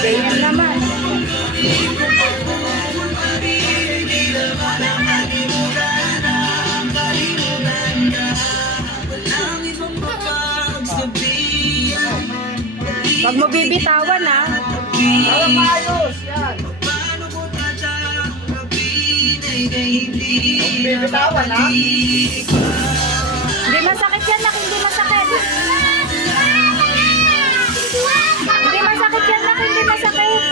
Ganyan naman. Pag mo bibitawan ha. Ayos, yan. Bibitawan ha? Hindi masakit yan, nak. Hindi masakit. Hindi masakit yan, nak. Hindi masakit.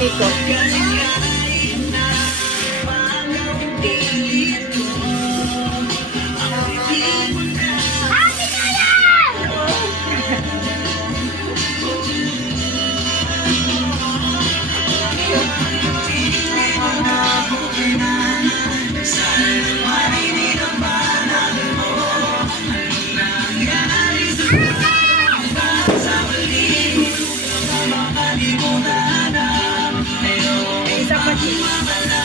Umiikot. Isa pa siya.